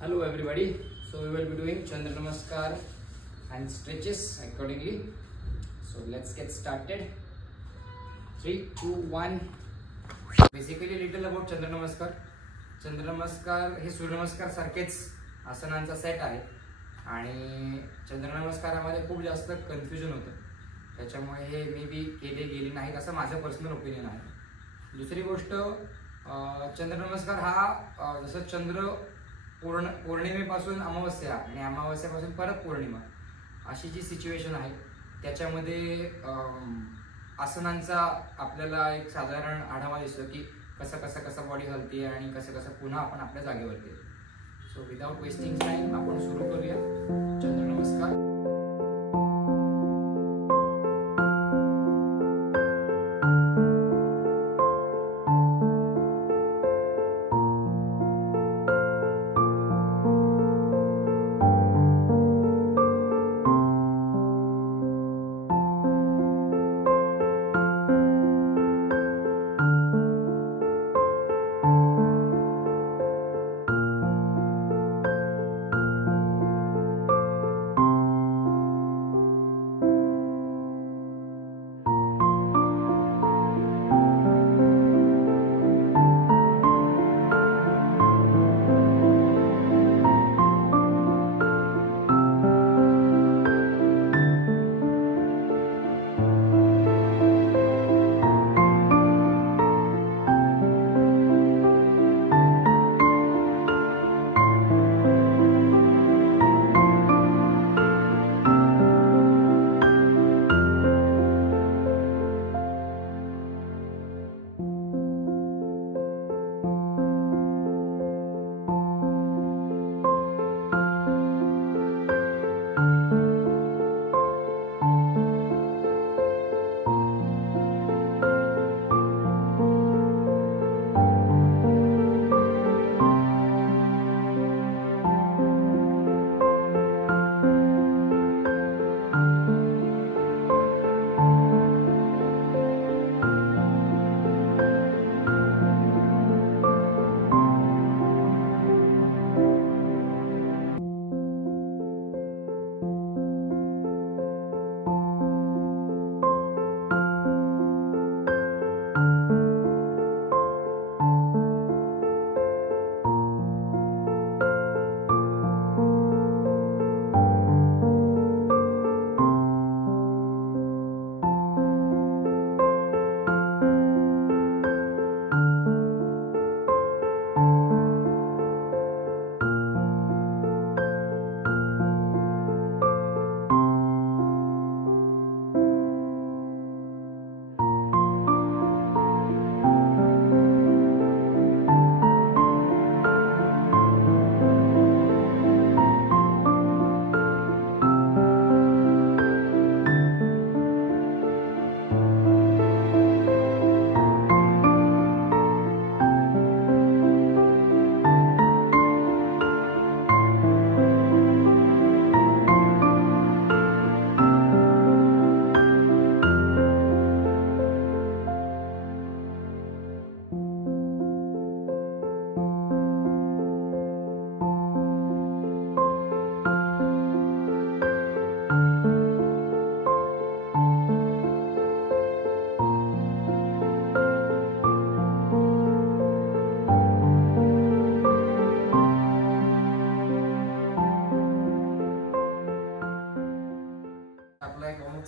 Hello everybody. So we will be doing Chandra Namaskar and stretches accordingly. So let's get started. 3, 2, 1. Basically little about Chandra Namaskar. Chandra Namaskar हे सूर्य नमस्कार सारखेच आसनांचा सेट आहे आणि चंद्र नमस्कारामध्ये खूप जास्त कन्फ्युजन होतं, त्याच्यामुळे हे मे बी केले गेले नाहीत असं माझं पर्सनल ओपिनियन आहे. दुसरी गोष्ट, चंद्र नमस्कार हा जसं चंद्र पौर्णिमेपासून अमावस्या आणि अमावस्यापासून परत पौर्णिमा अशी जी सिच्युएशन आहे त्याच्यामध्ये आसनांचा आपल्याला एक साधारण आढावा दिसतो की कसं बॉडी हलते आणि कसं पुन्हा आपण आपल्या जागेवरती. सो विदाउट वेस्टिंग टाइम आपण सुरू करूया चंद्र नमस्कार.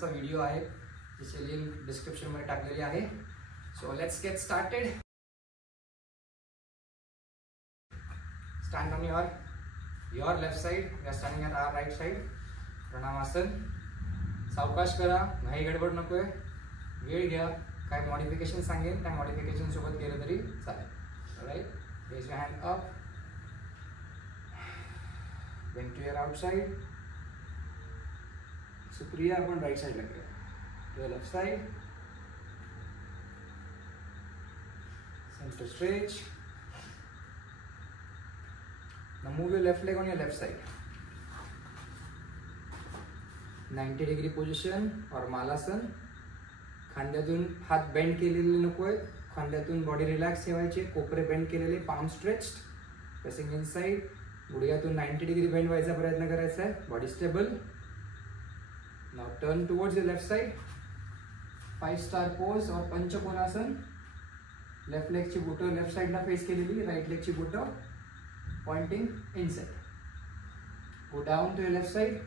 व्हिडिओ आहे जिची लिंक डिस्क्रिप्शन मध्ये टाकलेली आहे. So let's get started. Stand on your left side. We are standing at our right side. Pranamasana. सावकाश करा, घाई गडबड नकोय, वेळ घ्या. काय मॉडिफिकेशन सांगेन त्या मॉडिफिकेशन सोबत केलं तरी चालेल. Right. Raise your hand up. Bend to your outside. Supriya आपण राइट साइड ला करूया. To left side. Centre stretch. Now move your left leg on your left side. 90 degree position or Malasana. खांद्यातून हात बेंड केलेले नकोय, खांद्यातून बॉडी रिलॅक्स ठेवायची. कोपरे बेंड केलेले, पाम स्ट्रेच्ड. Pressing inside. गुडघ्यातून 90 डिग्री बेंड व्हायचा प्रयत्न करायचा आहे. Body stable. Now turn towards the left side. 5 star pose और पंचकोनासन. लेफ्ट लेगची बोटं लेफ्ट साइडला फेस केलेली, राईट लेगची बोटं pointing inside. Go down to left side.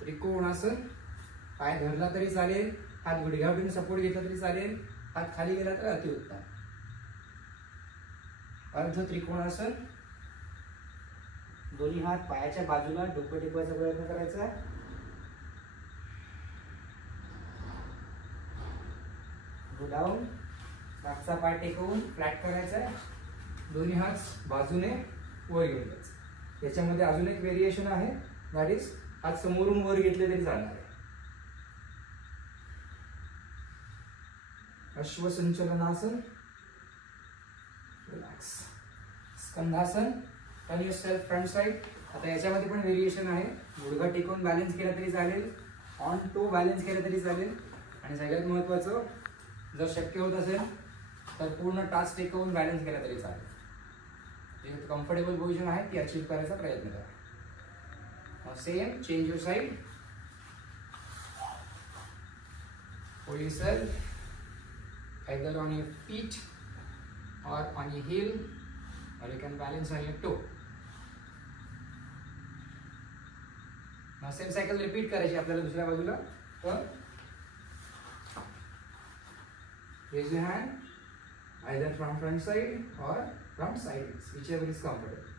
Trikonasana. पाय धरला तरी चालेल, हात गुडघ्यावरून सपोर्ट घेतला तरी चालेल, हात खाली गेला तर अतिउत्तम. अर्ध त्रिकोणासन. दोन्ही हात पायाच्या बाजूला डोकं टेकवायचा प्रयत्न करायचा आहे. Go down. मागचा पाय टेकवून फ्लॅट करायचा आहे. दोन्ही हात बाजूने वर घेऊन जायचे. याच्यामध्ये अजून एक व्हेरिएशन आहे, दॅट इज हात समोरून वर घेतले तरी चालणार आहे. Ashwasanchalanasana. Relax. Skandhasana. Turn yourself front side. आता याच्यामध्ये पण व्हेरिएशन आहे. गुडघा टेकवून बॅलन्स केला तरी चालेल, ऑन टो बॅलन्स केला तरी चालेल, आणि सगळ्यात महत्त्वाचं जर शक्य होत असेल तर पूर्ण टाच टेकवून बॅलन्स केला तरी चालेल. जी कम्फर्टेबल पोझिशन आहे ती अचीव करायचा प्रयत्न करा. Same change your side. Hold yourself either on your feet or on your heel, or you can balance on your toe. Now same cycle repeat करायची आपल्याला दुसऱ्या बाजूला. तर raise your hand either from front side or from sideways, whichever is comfortable.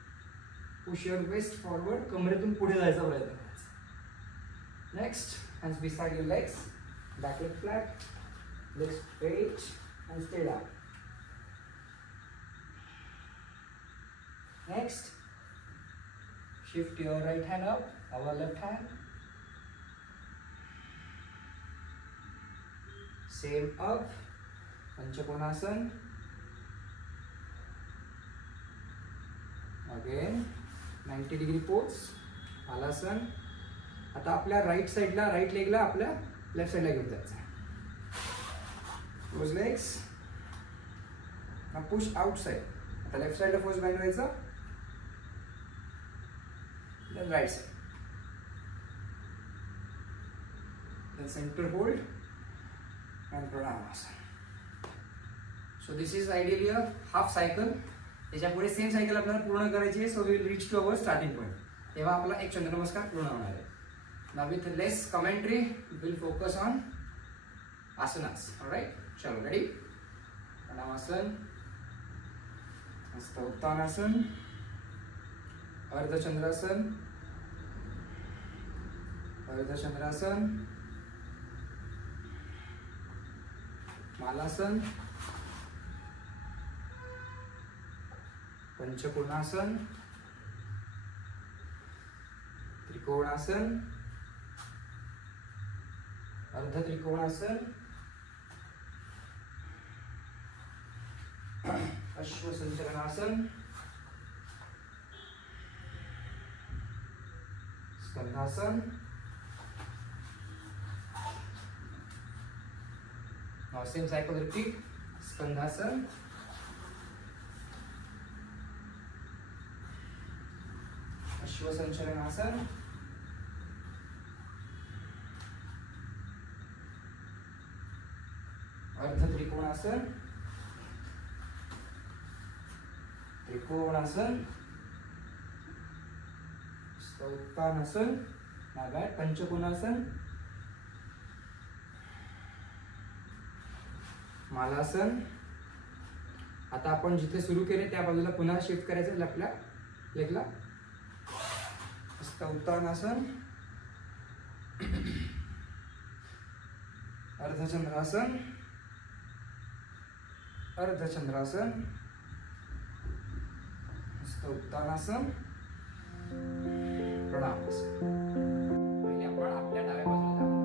Push your waist forward. कमरेतून पुढे जायचा प्रयत्न करायचा. Next, hands beside your legs, back leg flat, legs straight and stay down. Next, shift your right hand up, our left hand. Same up, Panchakonasan. Again, 90 degree pose, Halasana. आता आपल्या राईट साइडला, राईट लेगला आपल्या लेफ्ट साइडला घेऊन जायचं. Close legs. Now push outside. आता लेफ्ट साइडला फोर्स बँड व्हायचा. Then right side. Then center hold and Pranayama. So this is ideally a half cycle. त्याच्या पुढे सेम सायकल आपल्याला पूर्ण करायची आहे. So we will reach to our starting point. तेव्हा आपला एक चंद्रनमस्कार पूर्ण होणार आहे. Now with less commentary, we will focus on asanas. All right. चलो रेडी. प्रणामासन. उत्तानासन. अर्धचंद्रासन. अर्धचंद्रासन. मालासन. पंचकोणासन. त्रिकोणासन. अर्ध त्रिकोणासन. अश्वसंचलनासन. स्कंधासन. Now same cycle repeat. Skandhasan. Ashwasanchalanasana. Ardha Trikonasana. Trikonasana. Uttanasana. My bad. Panchakonasana. Malasana. आता आपण जिथे सुरू केले त्या बाजूला पुन्हा शिफ्ट करायचं आपल्या लेगला. उत्तानासन. अर्धचंद्रासन. अर्धचंद्रासन. उत्तानासन. प्रणामासन. पहिले आपण आपल्या डाव्या बाजूला जाऊ.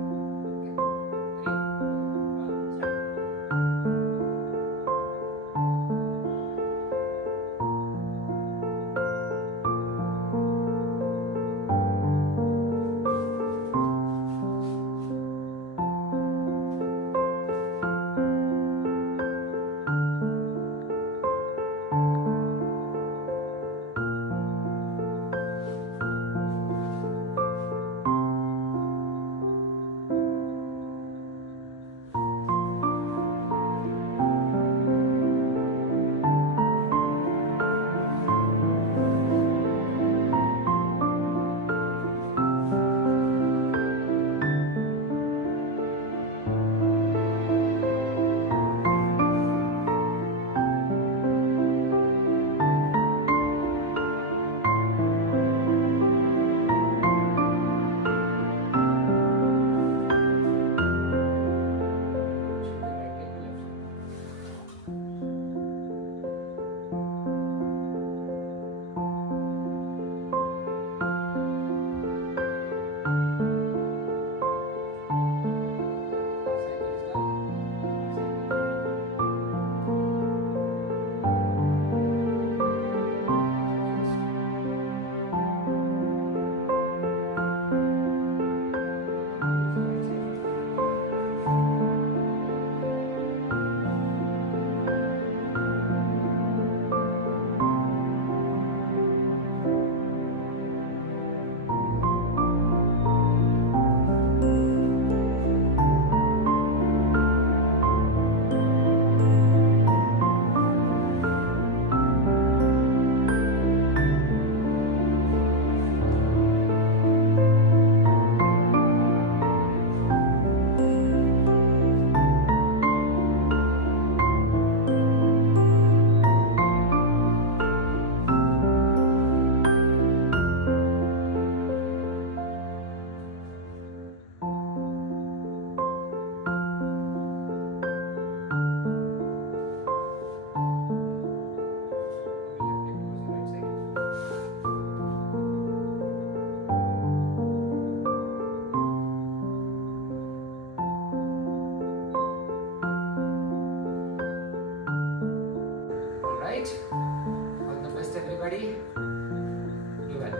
Right? All the best, everybody. Do well.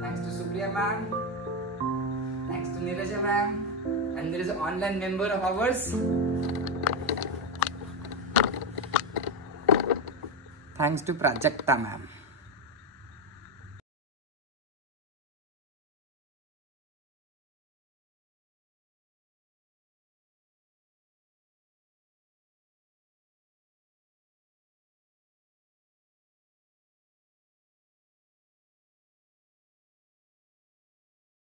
Thanks to Supriya ma'am. Thanks to Niraja ma'am. And there is an online member of ours. Thanks to Prajakta ma'am.